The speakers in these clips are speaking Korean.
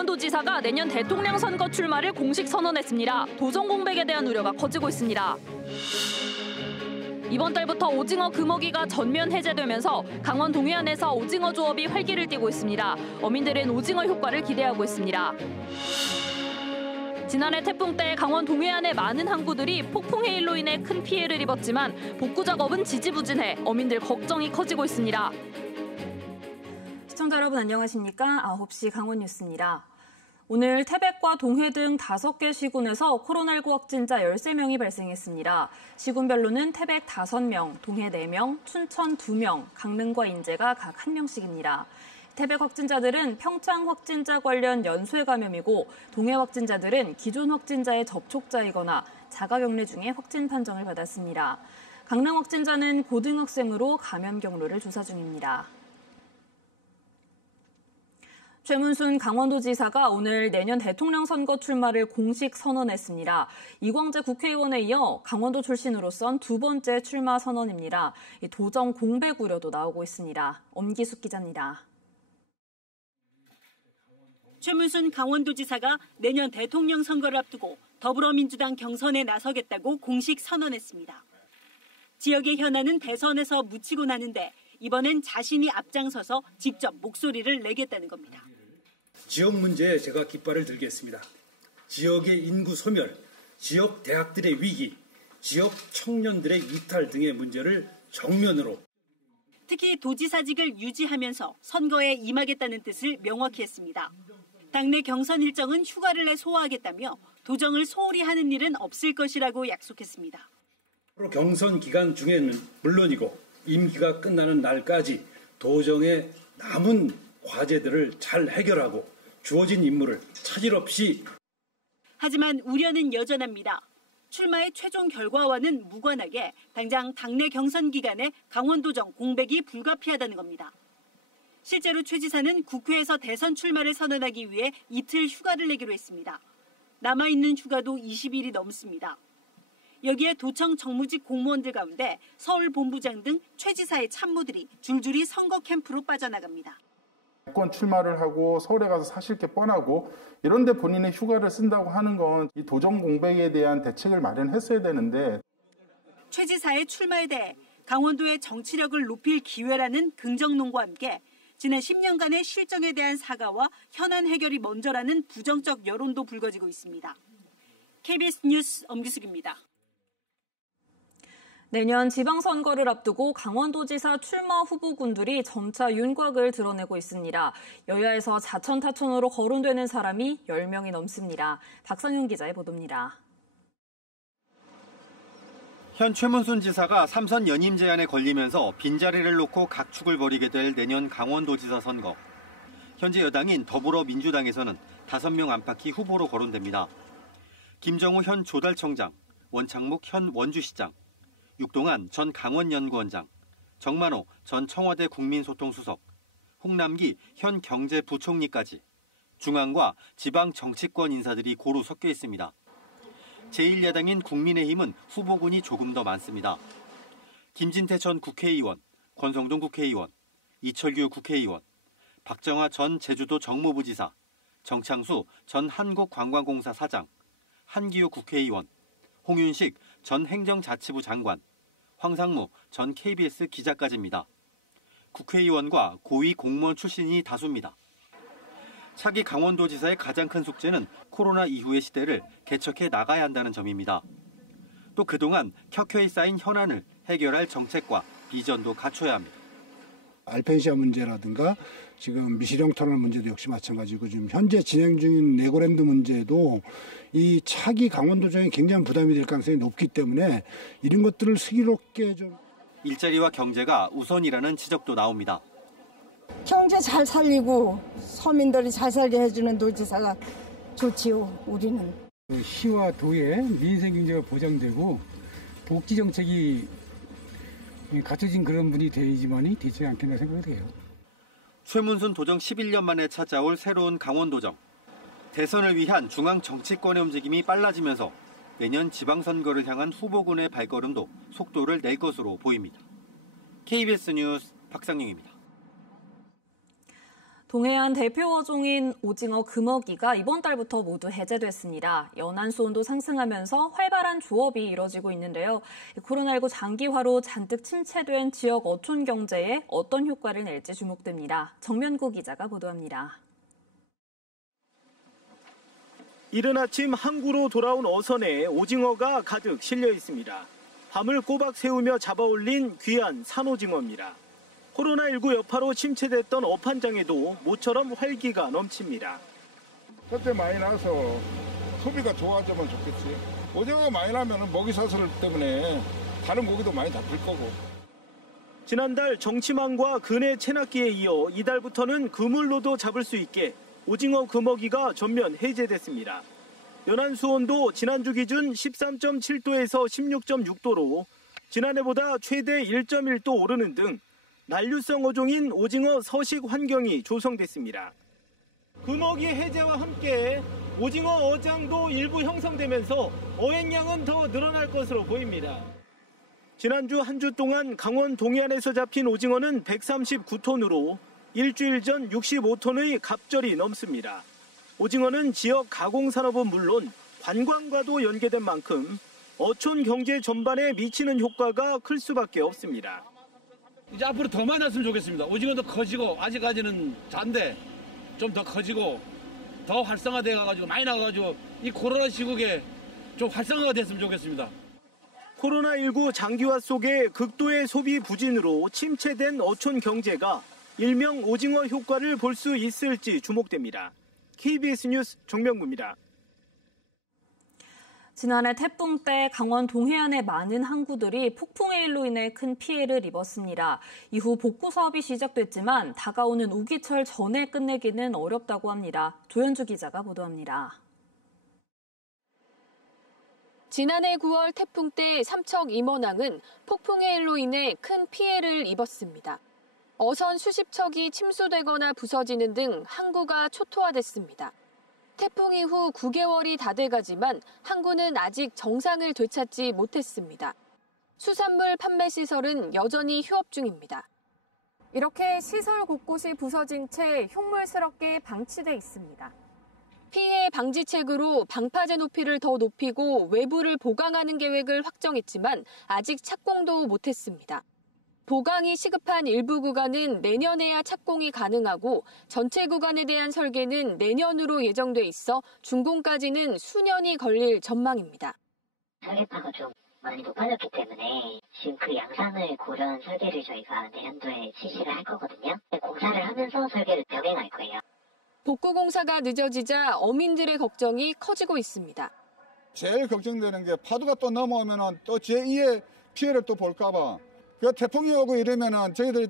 강원도지사가 내년 대통령 선거 출마를 공식 선언했습니다. 도정 공백에 대한 우려가 커지고 있습니다. 이번 달부터 오징어 금어기가 전면 해제되면서 강원 동해안에서 오징어 조업이 활기를 띠고 있습니다. 어민들은 오징어 효과를 기대하고 있습니다. 지난해 태풍 때 강원 동해안의 많은 항구들이 폭풍 해일로 인해 큰 피해를 입었지만 복구 작업은 지지부진해 어민들 걱정이 커지고 있습니다. 시청자 여러분 안녕하십니까? 9시 강원 뉴스입니다. 오늘 태백과 동해 등 5개 시군에서 코로나19 확진자 13명이 발생했습니다. 시군별로는 태백 5명, 동해 4명, 춘천 2명, 강릉과 인제가 각 1명씩입니다. 태백 확진자들은 평창 확진자 관련 연쇄 감염이고 동해 확진자들은 기존 확진자의 접촉자이거나 자가격리 중에 확진 판정을 받았습니다. 강릉 확진자는 고등학생으로 감염 경로를 조사 중입니다. 최문순 강원도지사가 오늘 내년 대통령 선거 출마를 공식 선언했습니다. 이광재 국회의원에 이어 강원도 출신으로선 두 번째 출마 선언입니다. 도정 공백 우려도 나오고 있습니다. 엄기숙 기자입니다. 최문순 강원도지사가 내년 대통령 선거를 앞두고 더불어민주당 경선에 나서겠다고 공식 선언했습니다. 지역의 현안은 대선에서 묻히고 나는데 이번엔 자신이 앞장서서 직접 목소리를 내겠다는 겁니다. 지역 문제에 제가 깃발을 들겠습니다. 지역의 인구 소멸, 지역 대학들의 위기, 지역 청년들의 이탈 등의 문제를 정면으로. 특히 도지사직을 유지하면서 선거에 임하겠다는 뜻을 명확히 했습니다. 당내 경선 일정은 휴가를 내 소화하겠다며 도정을 소홀히 하는 일은 없을 것이라고 약속했습니다. 경선 기간 중에는 물론이고 임기가 끝나는 날까지 도정의 남은 과제들을 잘 해결하고 주어진 임무를 차질 없이. 하지만 우려는 여전합니다. 출마의 최종 결과와는 무관하게 당장 당내 경선 기간에 강원도정 공백이 불가피하다는 겁니다. 실제로 최 지사는 국회에서 대선 출마를 선언하기 위해 이틀 휴가를 내기로 했습니다. 남아있는 휴가도 20일이 넘습니다. 여기에 도청 정무직 공무원들 가운데 서울 본부장 등 최 지사의 참모들이 줄줄이 선거 캠프로 빠져나갑니다. 대권 출마를 하고 서울에 가서 사실 게 뻔하고 이런데 본인의 휴가를 쓴다고 하는 건 이 도정 공백에 대한 대책을 마련했어야 되는데. 최 지사의 출마에 대해 강원도의 정치력을 높일 기회라는 긍정론과 함께 지난 10년간의 실정에 대한 사과와 현안 해결이 먼저라는 부정적 여론도 불거지고 있습니다. KBS 뉴스 엄기숙입니다. 내년 지방선거를 앞두고 강원도지사 출마 후보군들이 점차 윤곽을 드러내고 있습니다. 여야에서 자천타천으로 거론되는 사람이 10명이 넘습니다. 박상윤 기자의 보도입니다. 현 최문순 지사가 3선 연임 제한에 걸리면서 빈자리를 놓고 각축을 벌이게 될 내년 강원도지사 선거. 현재 여당인 더불어민주당에서는 5명 안팎이 후보로 거론됩니다. 김정우 현 조달청장, 원창묵 현 원주시장, 육동한 전 강원연구원장, 정만호 전 청와대 국민소통수석, 홍남기 현 경제부총리까지 중앙과 지방 정치권 인사들이 고루 섞여 있습니다. 제1야당인 국민의힘은 후보군이 조금 더 많습니다. 김진태 전 국회의원, 권성동 국회의원, 이철규 국회의원, 박정화 전 제주도 정무부지사, 정창수 전 한국관광공사 사장, 한기호 국회의원, 홍윤식 전 행정자치부 장관, 황상무 전 KBS 기자까지입니다. 국회의원과 고위 공무원 출신이 다수입니다. 차기 강원도지사의 가장 큰 숙제는 코로나 이후의 시대를 개척해 나가야 한다는 점입니다. 또 그동안 켜켜이 쌓인 현안을 해결할 정책과 비전도 갖춰야 합니다. 알펜시아 문제라든가 지금 미시령 터널 문제도 역시 마찬가지고 지금 현재 진행 중인 레고랜드 문제도 이 차기 강원도정에 굉장히 부담이 될 가능성이 높기 때문에 이런 것들을 슬기롭게 좀. 일자리와 경제가 우선이라는 지적도 나옵니다. 경제 잘 살리고 서민들이 잘 살게 해주는 도지사가 좋지요, 우리는. 시와 도의 민생 경제가 보장되고 복지 정책이 갖춰진 그런 분이 되지만이 되지 않겠나 생각해요. 최문순 도정 11년 만에 찾아올 새로운 강원도정. 대선을 위한 중앙 정치권의 움직임이 빨라지면서 내년 지방선거를 향한 후보군의 발걸음도 속도를 낼 것으로 보입니다. KBS 뉴스 박상영입니다. 동해안 대표 어종인 오징어 금어기가 이번 달부터 모두 해제됐습니다. 연안 수온도 상승하면서 활발한 조업이 이뤄지고 있는데요. 코로나19 장기화로 잔뜩 침체된 지역 어촌 경제에 어떤 효과를 낼지 주목됩니다. 정면구 기자가 보도합니다. 이른 아침 항구로 돌아온 어선에 오징어가 가득 실려 있습니다. 밤을 꼬박 새우며 잡아올린 귀한 산오징어입니다. 코로나19 여파로 침체됐던 어판장에도 모처럼 활기가 넘칩니다. 첫째 많이 나서 소비가 좋아지면 좋겠지. 오징어가 많이 나면 먹이 사슬 때문에 다른 고기도 많이 잡힐 거고. 지난달 정치망과 근해 체납기에 이어 이달부터는 그물로도 잡을 수 있게 오징어 금어기가 전면 해제됐습니다. 연안 수온도 지난주 기준 13.7도에서 16.6도로 지난해보다 최대 1.1도 오르는 등 난류성 어종인 오징어 서식 환경이 조성됐습니다. 금어기 해제와 함께 오징어 어장도 일부 형성되면서 어획량은 더 늘어날 것으로 보입니다. 지난주 한 주 동안 강원 동해안에서 잡힌 오징어는 139톤으로 일주일 전 65톤의 갑절이 넘습니다. 오징어는 지역 가공산업은 물론 관광과도 연계된 만큼 어촌 경제 전반에 미치는 효과가 클 수밖에 없습니다. 이제 앞으로 더 많이 났으면 좋겠습니다. 오징어도 커지고 아직까지는 잔데 좀 더 커지고 더 활성화돼 가지고 많이 나가지고 이 코로나 시국에 좀 활성화가 됐으면 좋겠습니다. 코로나19 장기화 속에 극도의 소비 부진으로 침체된 어촌 경제가 일명 오징어 효과를 볼 수 있을지 주목됩니다. KBS 뉴스 정명구입니다. 지난해 태풍 때 강원 동해안의 많은 항구들이 폭풍의 일로 인해 큰 피해를 입었습니다. 이후 복구 사업이 시작됐지만 다가오는 우기철 전에 끝내기는 어렵다고 합니다. 조현주 기자가 보도합니다. 지난해 9월 태풍 때 삼척 임원항은 폭풍의 일로 인해 큰 피해를 입었습니다. 어선 수십 척이 침수되거나 부서지는 등 항구가 초토화됐습니다. 태풍 이후 9개월이 다 돼가지만 항구는 아직 정상을 되찾지 못했습니다. 수산물 판매 시설은 여전히 휴업 중입니다. 이렇게 시설 곳곳이 부서진 채 흉물스럽게 방치돼 있습니다. 피해 방지책으로 방파제 높이를 더 높이고 외부를 보강하는 계획을 확정했지만 아직 착공도 못했습니다. 보강이 시급한 일부 구간은 내년에야 착공이 가능하고 전체 구간에 대한 설계는 내년으로 예정돼 있어 준공까지는 수년이 걸릴 전망입니다. 설계파가 좀 많이 높아졌기 때문에 지금 그 양상을 고려한 설계를 저희가 내년도에 실시를 할 거거든요. 공사를 하면서 설계를 병행할 거예요. 복구 공사가 늦어지자 어민들의 걱정이 커지고 있습니다. 제일 걱정되는 게 파도가 또 넘어오면 또 제2의 피해를 또 볼까 봐. 그 태풍이 오고 이러면은 저희들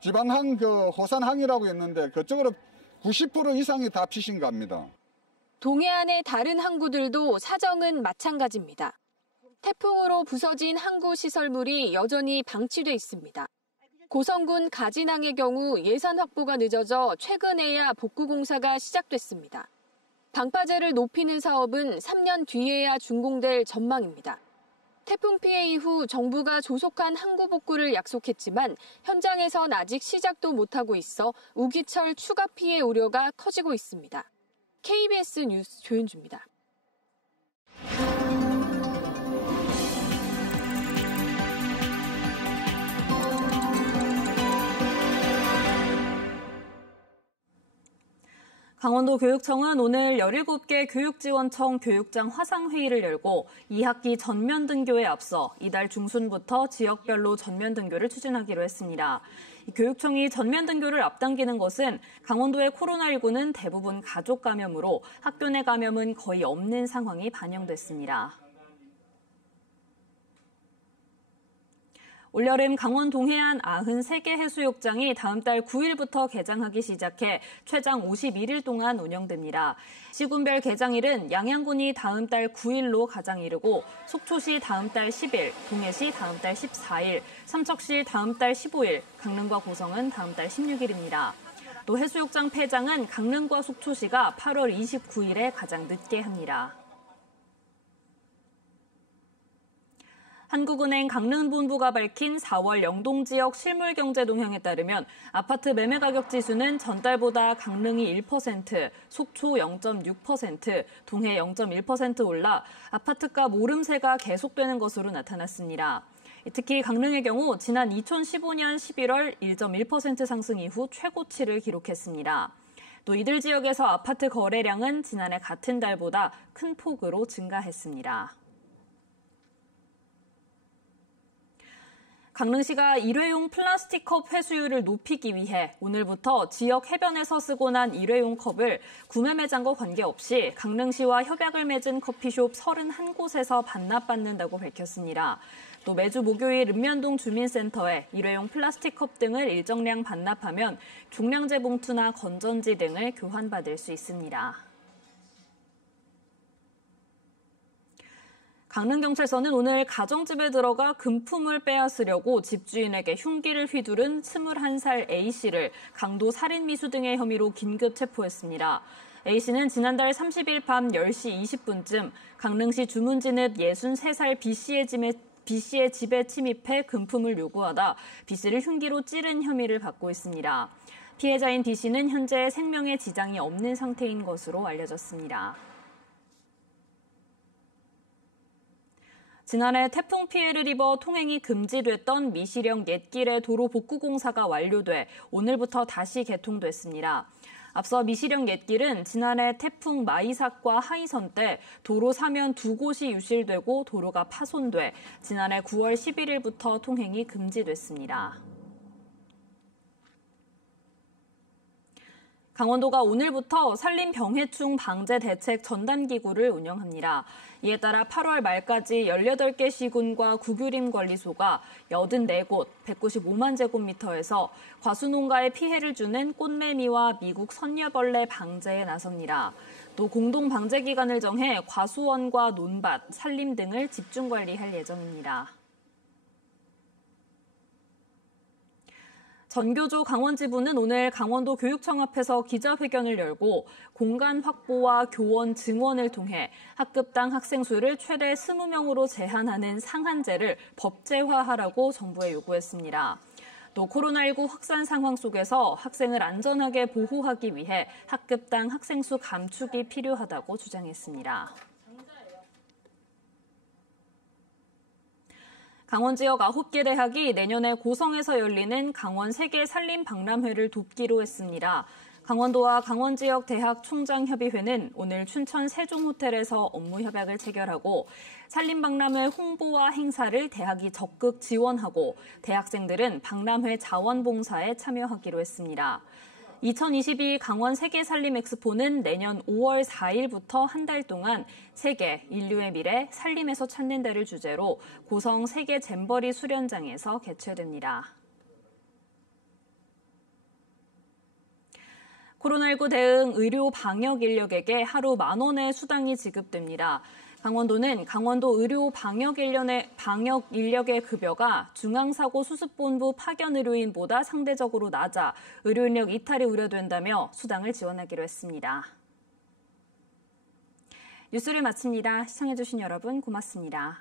지방항 호산항이라고 있는데 그쪽으로 90% 이상이 다 피신 겁니다. 동해안의 다른 항구들도 사정은 마찬가지입니다. 태풍으로 부서진 항구 시설물이 여전히 방치돼 있습니다. 고성군 가진항의 경우 예산 확보가 늦어져 최근에야 복구 공사가 시작됐습니다. 방파제를 높이는 사업은 3년 뒤에야 준공될 전망입니다. 태풍 피해 이후 정부가 조속한 항구 복구를 약속했지만 현장에선 아직 시작도 못하고 있어 우기철 추가 피해 우려가 커지고 있습니다. KBS 뉴스 조윤주입니다. 강원도 교육청은 오늘 17개 교육지원청 교육장 화상회의를 열고 2학기 전면 등교에 앞서 이달 중순부터 지역별로 전면 등교를 추진하기로 했습니다. 교육청이 전면 등교를 앞당기는 것은 강원도의 코로나19는 대부분 가족 감염으로 학교 내 감염은 거의 없는 상황이 반영됐습니다. 올여름 강원 동해안 93개 해수욕장이 다음 달 9일부터 개장하기 시작해 최장 51일 동안 운영됩니다. 시군별 개장일은 양양군이 다음 달 9일로 가장 이르고 속초시 다음 달 10일, 동해시 다음 달 14일, 삼척시 다음 달 15일, 강릉과 고성은 다음 달 16일입니다. 또 해수욕장 폐장은 강릉과 속초시가 8월 29일에 가장 늦게 합니다. 한국은행 강릉본부가 밝힌 4월 영동 지역 실물경제 동향에 따르면 아파트 매매 가격 지수는 전달보다 강릉이 1%, 속초 0.6%, 동해 0.1% 올라 아파트값 오름세가 계속되는 것으로 나타났습니다. 특히 강릉의 경우 지난 2015년 11월 1.1% 상승 이후 최고치를 기록했습니다. 또 이들 지역에서 아파트 거래량은 지난해 같은 달보다 큰 폭으로 증가했습니다. 강릉시가 일회용 플라스틱 컵 회수율을 높이기 위해 오늘부터 지역 해변에서 쓰고 난 일회용 컵을 구매 매장과 관계없이 강릉시와 협약을 맺은 커피숍 31곳에서 반납받는다고 밝혔습니다. 또 매주 목요일 읍면동 주민센터에 일회용 플라스틱 컵 등을 일정량 반납하면 종량제 봉투나 건전지 등을 교환받을 수 있습니다. 강릉경찰서는 오늘 가정집에 들어가 금품을 빼앗으려고 집주인에게 흉기를 휘두른 21살 A씨를 강도 살인미수 등의 혐의로 긴급 체포했습니다. A씨는 지난달 30일 밤 10시 20분쯤 강릉시 주문진읍 63살 B씨의 집에 침입해 금품을 요구하다 B씨를 흉기로 찌른 혐의를 받고 있습니다. 피해자인 B씨는 현재 생명에 지장이 없는 상태인 것으로 알려졌습니다. 지난해 태풍 피해를 입어 통행이 금지됐던 미시령 옛길의 도로 복구 공사가 완료돼 오늘부터 다시 개통됐습니다. 앞서 미시령 옛길은 지난해 태풍 마이삭과 하이선 때 도로 사면 2곳이 유실되고 도로가 파손돼 지난해 9월 11일부터 통행이 금지됐습니다. 강원도가 오늘부터 산림병해충 방제 대책 전담기구를 운영합니다. 이에 따라 8월 말까지 18개 시군과 구규림 관리소가 84곳, 195만 제곱미터에서 과수농가에 피해를 주는 꽃매미와 미국 선녀벌레 방제에 나섭니다. 또 공동 방제 기간을 정해 과수원과 논밭, 산림 등을 집중 관리할 예정입니다. 전교조 강원지부는 오늘 강원도 교육청 앞에서 기자회견을 열고 공간 확보와 교원 증원을 통해 학급당 학생 수를 최대 20명으로 제한하는 상한제를 법제화하라고 정부에 요구했습니다. 또 코로나19 확산 상황 속에서 학생을 안전하게 보호하기 위해 학급당 학생 수 감축이 필요하다고 주장했습니다. 강원 지역 9개 대학이 내년에 고성에서 열리는 강원 세계 산림 박람회를 돕기로 했습니다. 강원도와 강원 지역 대학 총장협의회는 오늘 춘천 세종호텔에서 업무 협약을 체결하고 산림 박람회 홍보와 행사를 대학이 적극 지원하고 대학생들은 박람회 자원봉사에 참여하기로 했습니다. 2022 강원 세계산림 엑스포는 내년 5월 4일부터 한 달 동안 세계, 인류의 미래, 산림에서 찾는 데를 주제로 고성 세계 잼버리 수련장에서 개최됩니다. 코로나19 대응 의료 방역 인력에게 하루 10,000원의 수당이 지급됩니다. 강원도는 강원도 의료 방역 인력의 급여가 중앙사고수습본부 파견 의료인보다 상대적으로 낮아 의료인력 이탈이 우려된다며 수당을 지원하기로 했습니다. 뉴스를 마칩니다. 시청해주신 여러분 고맙습니다.